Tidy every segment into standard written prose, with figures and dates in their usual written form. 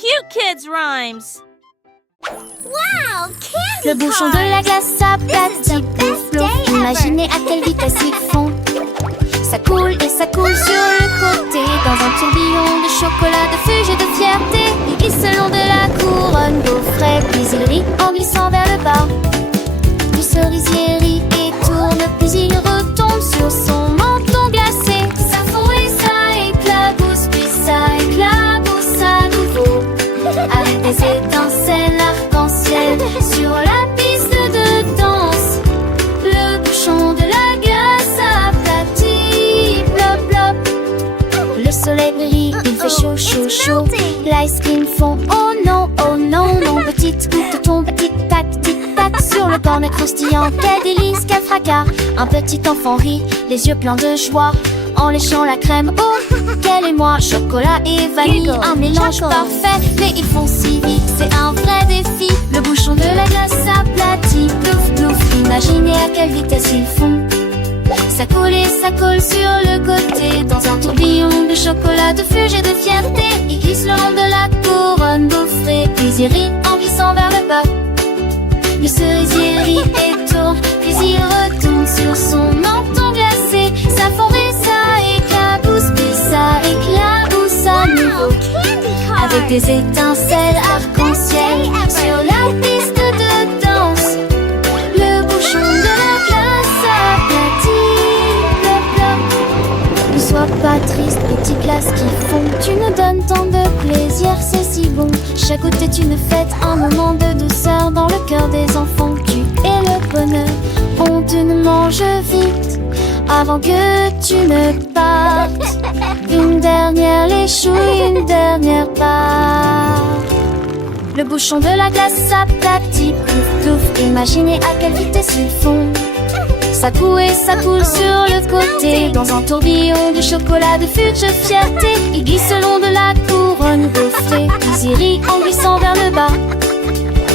cute kids rhymes. Wow, candy Le bouchon de la glace s'aplatit, plouf plouf. Imaginez à quelle vitesse ils font. Ça coule et ça coule sur le côté, dans un tourbillon de chocolat, de fuge et de fierté. Il glisse le long de la couronne, beau frais, puis il rit en glissant vers le bas. Le cerisier rit et tourne, puis il retombe sur son menton glacé. Ça fond et ça éclabousse, puis ça éclabousse à nouveau. Avec des étincelles arc-en-ciel sur la piste de danse. Le bouchon de la glace aplatit, plop plop. Le soleil brille, il fait chaud, chaud, chaud. L'ice cream fond, oh non, non. Petite goutte tombe, tic-tac, tic-tac sur le cornet croustillant. Quel délice, quel fracas. Un petit enfant rit, les yeux pleins de joie, en léchant la crème, oh, quel émoi. Chocolat et vanille, un mélange parfait. Mais ils font si vite, c'est un vrai défi. Le bouchon de la glace s'aplatit, plouf plouf. Imaginez à quelle vitesse ils font. Ça coule et ça colle sur le côté, dans un tourbillon de chocolat, de fuge et de fierté. Il glisse le long de la couronne gaufrée, puis il rit en glissant vers le bas. Le cerisier rit et tourne, puis il retourne sur son menton glacé. Ça fond et ça éclabousse, puis ça éclabousse à nouveau. Avec des étincelles arc-en-ciel sur la piste de danse. Le bouchon de la glace aplatit, plop plop. Ne sois pas triste, petit glace qui fond. Tu nous donnes tant de plaisir, c'est si bon. Chaque goutte est une fête, un moment de douceur dans le cœur des enfants. Tu es le bonheur, on te ne mange vite avant que tu ne partes. Une dernière léchouille, une dernière part. Le bouchon de la glace s'aplatit, plouf plouf. Imaginez à quelle vitesse ils font. Ça coule et ça coule sur le côté, dans un tourbillon de chocolat, de fuge, de fierté. Il glisse le long de la couronne gaufrée, puis il rit en glissant vers le bas.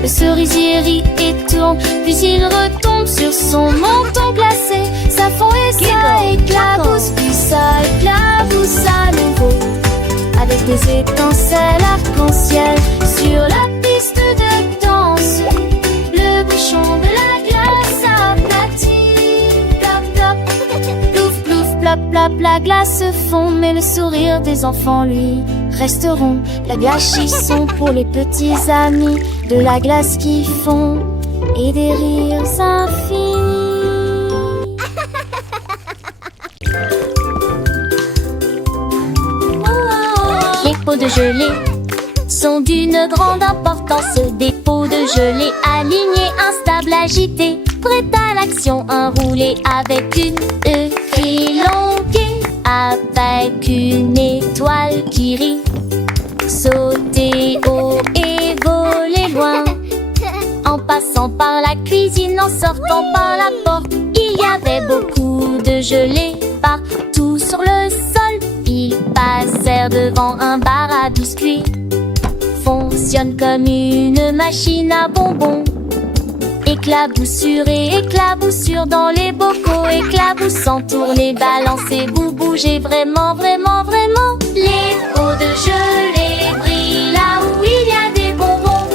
Le cerisier rit et tourne, puis il retombe sur son menton glacé. Ça fond et ça éclabousse, puis ça éclabousse à nouveau. Avec des étincelles arc-en-ciel sur la piste de danse. Le bouchon de la glace aplatit, plop plop. Plouf plouf, plop plop, la glace se fond, mais le sourire des enfants, lui, resteront. La glace chisson pour les petits amis, de la glace qui fond et des rires infinis. Les pots de gelée sont d'une grande importance. Des pots de gelée alignés, instables, agités, prêts à l'action, enroulés avec une elonguée, avec une étoile qui rit. Sauter haut et voler loin, en passant par la cuisine, en sortant par la porte. Il y avait beaucoup de gelée partout sur le sol. Ils passèrent devant un bar à biscuits. Fonctionne comme une machine à bonbons. Éclaboussure et éclaboussure dans les bocaux. Éclaboussant, tourner, balancer, vous bougez vraiment, vraiment, vraiment. Les pots de gelée brillent là où il y a des bonbons.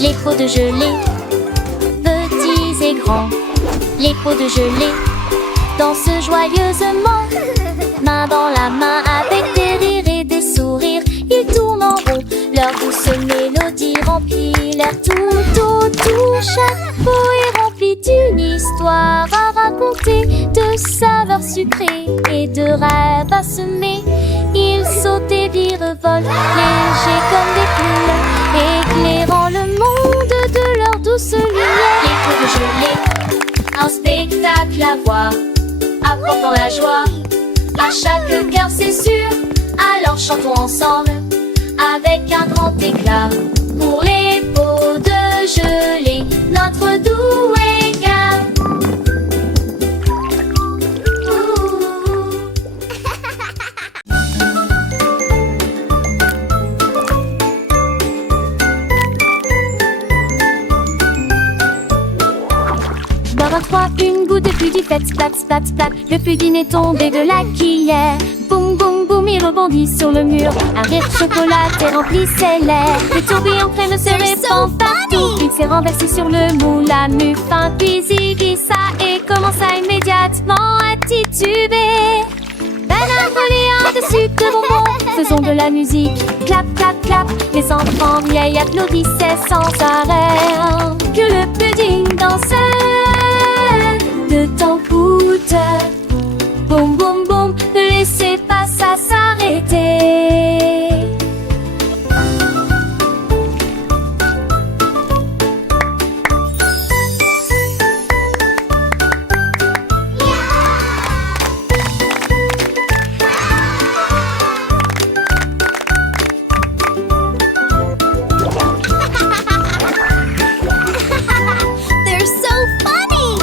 Les pots de gelée, petits et grands. Les pots de gelée dansent joyeusement, main dans la main avec des rires et des sourires. Ils tournent en rond, leur douce mélodie remplit l'air tout. Chaque pot est rempli d'une histoire à raconter, de saveurs sucrées et de rêves à semer. Ils sautent et virevoltent, légers comme des plumes, éclairant le monde de leur douce lumière. Les pots de gelée, un spectacle à voir, apportant la joie à chaque cœur, c'est sûr. Alors chantons ensemble avec un grand éclat pour les pots de gelée, notre doux égal. Dans un 3, une goutte de pudding faite splat, splat, splat. Le pudding est tombé de la cuillère. Boum, boum, boum, il rebondissent sur le mur. Un rire chocolaté remplissait l'air. Le tourbillon crème se répand partout. Il s'est renversé sur le moule à muffin. Puis il glissa et commença immédiatement à tituber. Banane reliant de sucre de bonbons, faisons de la musique. Clap, clap, clap. Les enfants riaient et applaudissaient sans arrêt. Que le pudding dansait de temps coûte. Boum, boum, boum, ne laissez pas ça s'arrêter. They're so funny!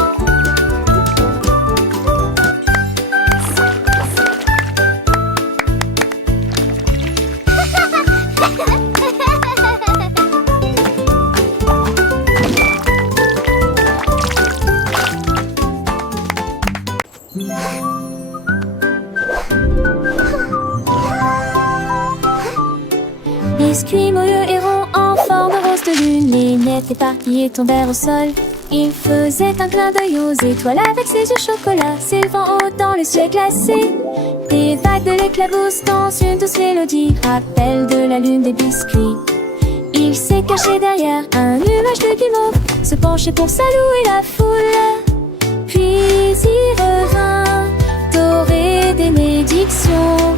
Biscuits, moelleux et ronds en forme rose de lune. Les nettes éparpillées tombèrent au sol. Il faisait un clin d'œil aux étoiles avec ses yeux chocolat s'élevant haut dans le ciel glacé. Des vagues de l'éclabousse dans une douce mélodie rappellent de la lune des biscuits. Il s'est caché derrière un nuage de guimauve, se penchait pour saluer la foule. Puis il revint, doré des bénédictions.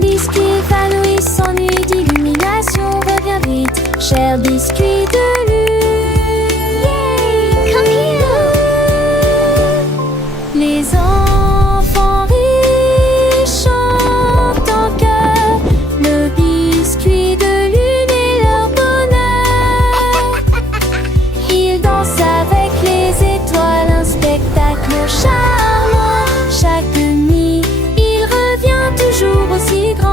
Biscuit épanoui, s'ennuie d'illumination. Reviens vite, cher biscuit de lune. Come here! Les enfants riches chantent en chœur le biscuit de lune et leur bonheur. Ils dansent avec les étoiles, un spectacle charmant. Chaque nuit, il revient toujours aussi grand.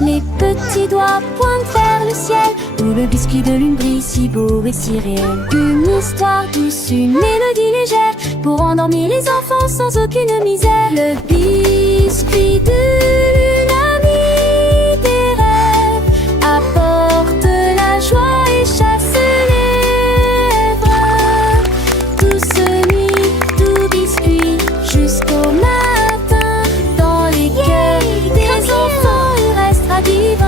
Les petits doigts pointent vers le ciel, où le biscuit de lune brille si beau et si réel. Une histoire douce, une mélodie légère, pour endormir les enfants sans aucune misère. Le biscuit de lune, ami des rêves, apporte la joie et chasse les lèvres. Douce nuit, doux biscuit, jusqu'au matin, dans les cœurs des enfants, il restera divin.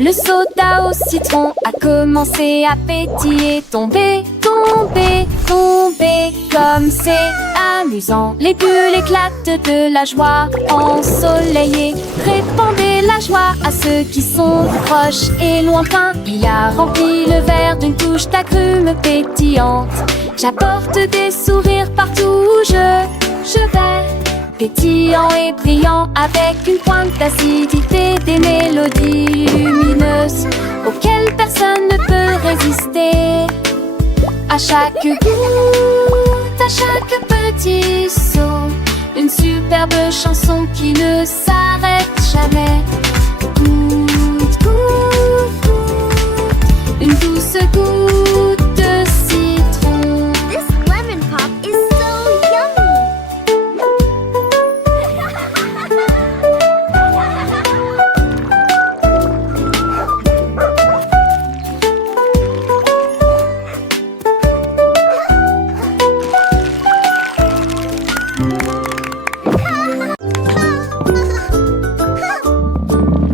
Le soda au citron a commencé à pétiller. Tomber, tomber, tomber, comme c'est amusant. Les bulles éclatent de la joie ensoleillée. Répandez la joie à ceux qui sont proches et lointains. Il a rempli le verre d'une touche d'agrumes pétillantes. J'apporte des sourires partout où je vais. Pétillant et brillant avec une pointe d'acidité, des mélodies lumineuses auxquelles personne ne peut résister. À chaque goutte, à chaque petit saut, une superbe chanson qui ne s'arrête jamais. Goutte, goutte, goutte, une douce goutte de citron. This lemon pop is so yummy!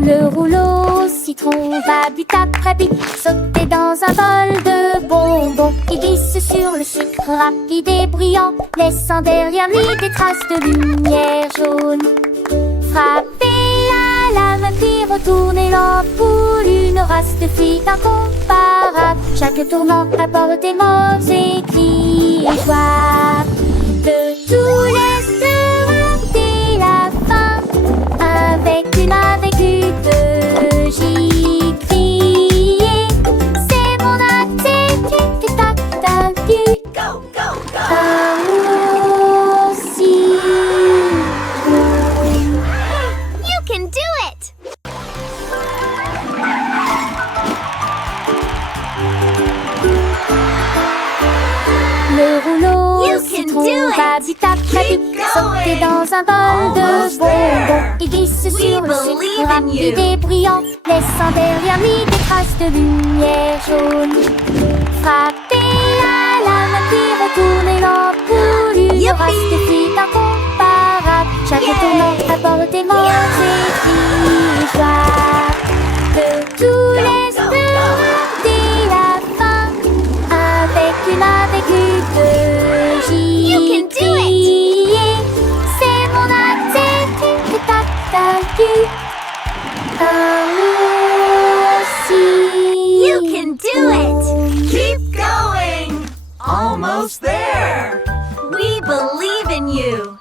Le rouleau citron va but après but sauter dans un bol de bonbons. Il glisse sur le sucre rapide et brillant, laissant derrière lui des traces de lumière jaune. Frappez à la main puis retournez l'ampoule, une race de filles incomparable. Chaque tournant apporte des mots écrits et joie. Tapi tap tapi, sauter dans un bol de bonbons. Il glisse sur le sucre rapide et bruyant, laissant derrière lui des traces de lumière jaune. Frapper à la main qui retourne et l'ampoule, une race de filles incomparable. Chaque tournant apporte des mots et joie. De tous les dès la fin, avec une de giclier. C'est mon attitude tac-tac-tu. Aussi. You can do it! Keep going! Almost there! We believe in you!